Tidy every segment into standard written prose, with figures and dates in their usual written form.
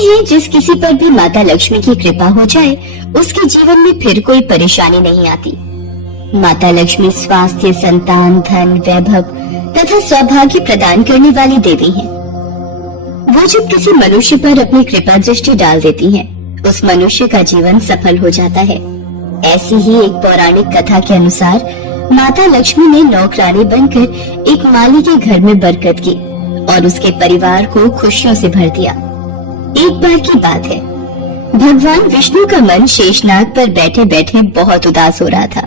हैं जिस किसी पर भी माता लक्ष्मी की कृपा हो जाए उसके जीवन में फिर कोई परेशानी नहीं आती। माता लक्ष्मी स्वास्थ्य, संतान, धन, वैभव तथा सौभाग्य प्रदान करने वाली देवी हैं। वो जब किसी मनुष्य पर अपनी कृपा दृष्टि डाल देती हैं, उस मनुष्य का जीवन सफल हो जाता है। ऐसी ही एक पौराणिक कथा के अनुसार माता लक्ष्मी ने नौकरानी बनकर एक माली के घर में बरकत की और उसके परिवार को खुशियों से भर दिया। एक बार की बात है, भगवान विष्णु का मन शेषनाग पर बैठे बैठे बहुत उदास हो रहा था।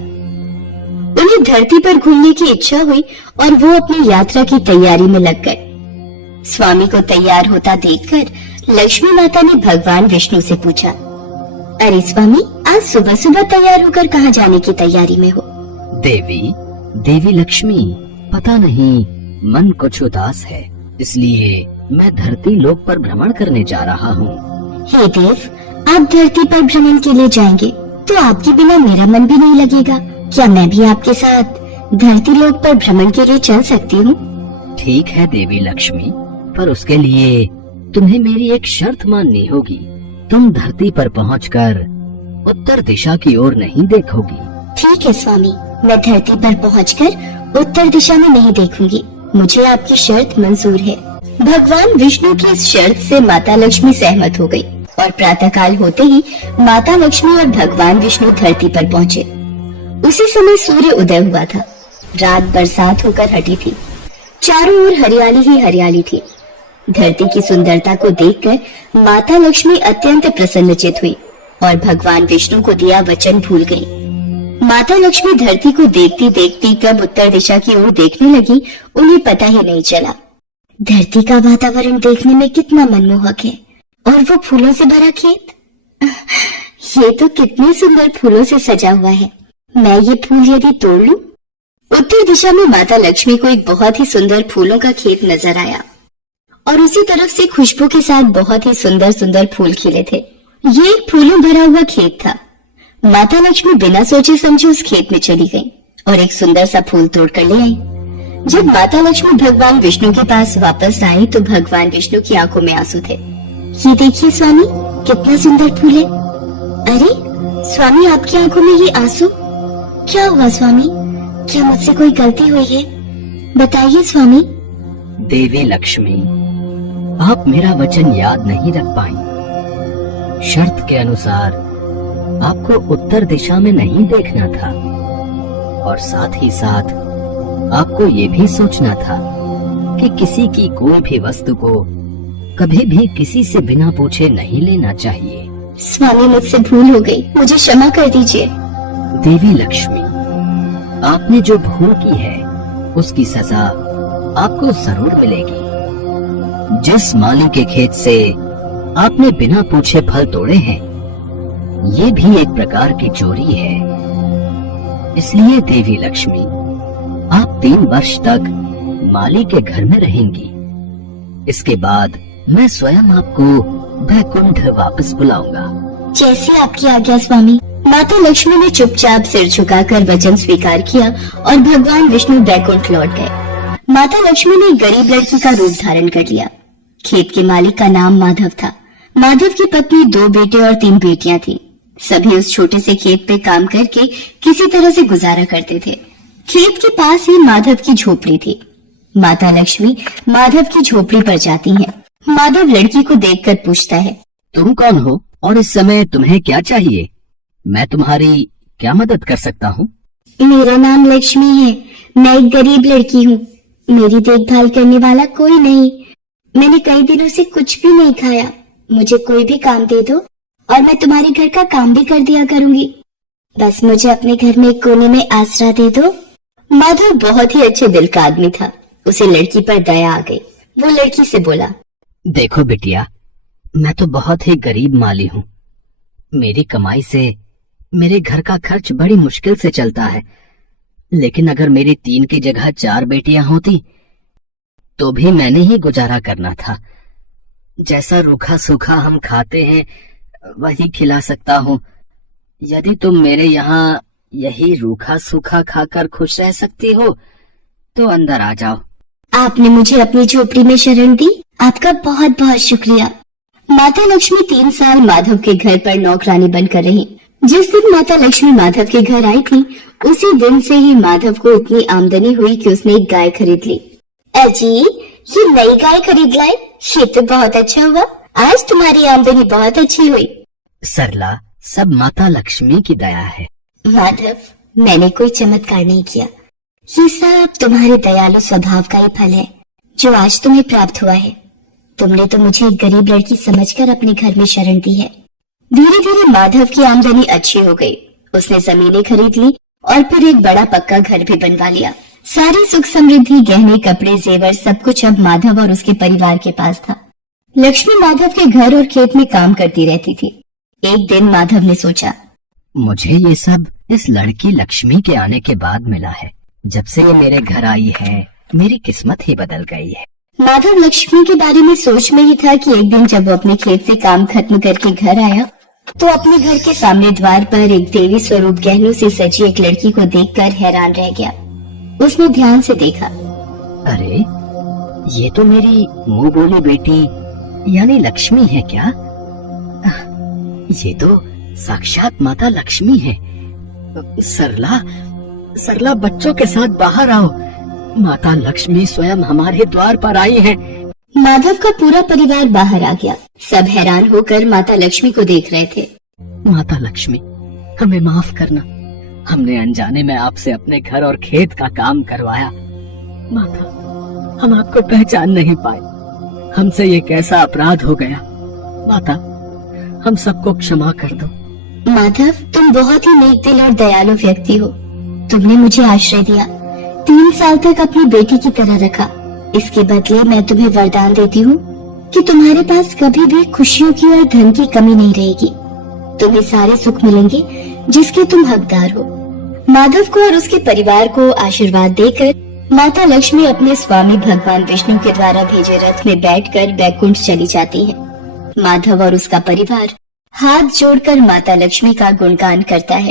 उन्हें धरती पर घूमने की इच्छा हुई और वो अपनी यात्रा की तैयारी में लग गए। स्वामी को तैयार होता देखकर लक्ष्मी माता ने भगवान विष्णु से पूछा, अरे स्वामी, आज सुबह सुबह तैयार होकर कहाँ जाने की तैयारी में हो? देवी लक्ष्मी, पता नहीं मन कुछ उदास है, इसलिए मैं धरती लोक पर भ्रमण करने जा रहा हूँ। हे देव, आप धरती पर भ्रमण के लिए जाएंगे तो आपके बिना मेरा मन भी नहीं लगेगा। क्या मैं भी आपके साथ धरती लोक पर भ्रमण के लिए चल सकती हूँ? ठीक है देवी लक्ष्मी, पर उसके लिए तुम्हें मेरी एक शर्त माननी होगी। तुम धरती पर पहुंचकर उत्तर दिशा की ओर नहीं देखोगी। ठीक है स्वामी, मैं धरती पर पहुंचकर उत्तर दिशा में नहीं देखूंगी। मुझे आपकी शर्त मंजूर है। भगवान विष्णु की इस शर्त से माता लक्ष्मी सहमत हो गई और प्रातःकाल होते ही माता लक्ष्मी और भगवान विष्णु धरती पर पहुँचे। उसी समय सूर्य उदय हुआ था। रात बरसात होकर हटी थी। चारों ओर हरियाली ही हरियाली थी। धरती की सुंदरता को देखकर माता लक्ष्मी अत्यंत प्रसन्नचित हुई और भगवान विष्णु को दिया वचन भूल गई। माता लक्ष्मी धरती को देखती देखती कब उत्तर दिशा की ओर देखने लगी, उन्हें पता ही नहीं चला। धरती का वातावरण देखने में कितना मनमोहक है और वो फूलों से भरा खेत। ये तो कितने सुंदर फूलों से सजा हुआ है। मैं ये फूल यदि तोड़ लूं? उत्तर दिशा में माता लक्ष्मी को एक बहुत ही सुंदर फूलों का खेत नजर आया और उसी तरफ से खुशबू के साथ बहुत ही सुंदर सुंदर फूल खिले थे। ये एक फूलों भरा हुआ खेत था। माता लक्ष्मी बिना सोचे समझे उस खेत में चली गई और एक सुंदर सा फूल तोड़ कर ले आई। जब माता लक्ष्मी भगवान विष्णु के पास वापस आई तो भगवान विष्णु की आंखों में आंसू थे। ये देखिए स्वामी, कितना सुंदर फूल है। अरे स्वामी, आपकी आंखों में ये आंसू क्या हुआ? स्वामी, क्या मुझसे कोई गलती हुई है? बताइए स्वामी। देवी लक्ष्मी, आप मेरा वचन याद नहीं रख पाई। शर्त के अनुसार आपको उत्तर दिशा में नहीं देखना था और साथ ही साथ आपको ये भी सोचना था कि किसी की कोई भी वस्तु को कभी भी किसी से बिना पूछे नहीं लेना चाहिए। स्वामी, मुझसे भूल हो गई, मुझे क्षमा कर दीजिए। देवी लक्ष्मी, आपने जो भूल की है उसकी सजा आपको जरूर मिलेगी। जिस माली के खेत से आपने बिना पूछे फल तोड़े हैं, ये भी एक प्रकार की चोरी है। इसलिए देवी लक्ष्मी, आप 3 वर्ष तक माली के घर में रहेंगी। इसके बाद मैं स्वयं आपको वैकुंठ वापस बुलाऊंगा। जैसी आपकी आज्ञा स्वामी। माता लक्ष्मी ने चुपचाप सिर झुकाकर वचन स्वीकार किया और भगवान विष्णु वैकुंठ लौट गए। माता लक्ष्मी ने गरीब लड़की का रूप धारण कर लिया। खेत के मालिक का नाम माधव था। माधव की पत्नी 2 बेटे और 3 बेटियां थीं। सभी उस छोटे से खेत पे काम करके किसी तरह से गुजारा करते थे। खेत के पास ही माधव की झोपड़ी थी। माता लक्ष्मी माधव की झोपड़ी पर जाती हैं। माधव लड़की को देखकर पूछता है, तुम कौन हो और इस समय तुम्हें क्या चाहिए? मैं तुम्हारी क्या मदद कर सकता हूँ? मेरा नाम लक्ष्मी है। मैं एक गरीब लड़की हूँ। मेरी देखभाल करने वाला कोई नहीं। मैंने कई दिनों से कुछ भी नहीं खाया। मुझे कोई भी काम दे दो और मैं तुम्हारे घर का काम भी कर दिया करूंगी। बस मुझे अपने घर में एक कोने में आसरा दे दो। माधव बहुत ही अच्छे दिल का आदमी था। उसे लड़की पर दया आ गई। वो लड़की से बोला, देखो बिटिया, मैं तो बहुत ही गरीब माली हूँ। मेरी कमाई से मेरे घर का खर्च बड़ी मुश्किल से चलता है। लेकिन अगर मेरी 3 की जगह 4 बेटियां होती तो भी मैंने ही गुजारा करना था। जैसा रूखा सूखा हम खाते हैं वही खिला सकता हूँ। यदि तुम मेरे यहाँ यही रूखा सूखा खाकर खुश रह सकती हो तो अंदर आ जाओ। आपने मुझे अपनी झोपड़ी में शरण दी। आपका बहुत बहुत शुक्रिया। माता लक्ष्मी 3 साल माधव के घर पर नौकरानी बनकर रही। जिस दिन माता लक्ष्मी माधव के घर आई थी, उसी दिन से ही माधव को इतनी आमदनी हुई कि उसने एक गाय खरीद ली। अजी, ये नई गाय खरीद लाए, ये तो बहुत अच्छा हुआ। आज तुम्हारी आमदनी बहुत अच्छी हुई। सरला, सब माता लक्ष्मी की दया है। माधव, मैंने कोई चमत्कार नहीं किया। ये सब तुम्हारे दयालु स्वभाव का ही फल है जो आज तुम्हें प्राप्त हुआ है। तुमने तो मुझे एक गरीब लड़की समझकर अपने घर में शरण दी है। धीरे धीरे माधव की आमदनी अच्छी हो गई। उसने जमीनें खरीद ली और फिर एक बड़ा पक्का घर भी बनवा लिया। सारी सुख समृद्धि, गहने, कपड़े, जेवर, सब कुछ अब माधव और उसके परिवार के पास था। लक्ष्मी माधव के घर और खेत में काम करती रहती थी। एक दिन माधव ने सोचा, मुझे ये सब इस लड़की लक्ष्मी के आने के बाद मिला है। जब से ये मेरे घर आई है, मेरी किस्मत ही बदल गई है। माधव लक्ष्मी के बारे में सोच में ही था कि एक दिन जब वो अपने खेत से काम खत्म करके घर आया, तो अपने घर के सामने द्वार पर एक देवी स्वरूप गहनों से सजी एक लड़की को देखकर हैरान रह गया। उसने ध्यान से देखा। अरे, ये तो मेरी मुंह बोली बेटी यानी लक्ष्मी है क्या? ये तो साक्षात माता लक्ष्मी है। सरला, सरला, बच्चों के साथ बाहर आओ। माता लक्ष्मी स्वयं हमारे द्वार पर आई है। माधव का पूरा परिवार बाहर आ गया। सब हैरान होकर माता लक्ष्मी को देख रहे थे। माता लक्ष्मी, हमें माफ करना। हमने अनजाने में आपसे अपने घर और खेत का काम करवाया। माता, हम आपको पहचान नहीं पाए। हमसे ये कैसा अपराध हो गया। माता, हम सबको क्षमा कर दो। माधव, तुम बहुत ही नेक दिल और दयालु व्यक्ति हो। तुमने मुझे आश्रय दिया, 3 साल तक अपनी बेटी की तरह रखा। इसके बदले मैं तुम्हें वरदान देती हूँ कि तुम्हारे पास कभी भी खुशियों की और धन की कमी नहीं रहेगी। तुम्हें सारे सुख मिलेंगे जिसके तुम हकदार हो। माधव को और उसके परिवार को आशीर्वाद देकर माता लक्ष्मी अपने स्वामी भगवान विष्णु के द्वारा भेजे रथ में बैठकर बैकुंठ चली जाती है। माधव और उसका परिवार हाथ जोड़कर माता लक्ष्मी का गुणगान करता है।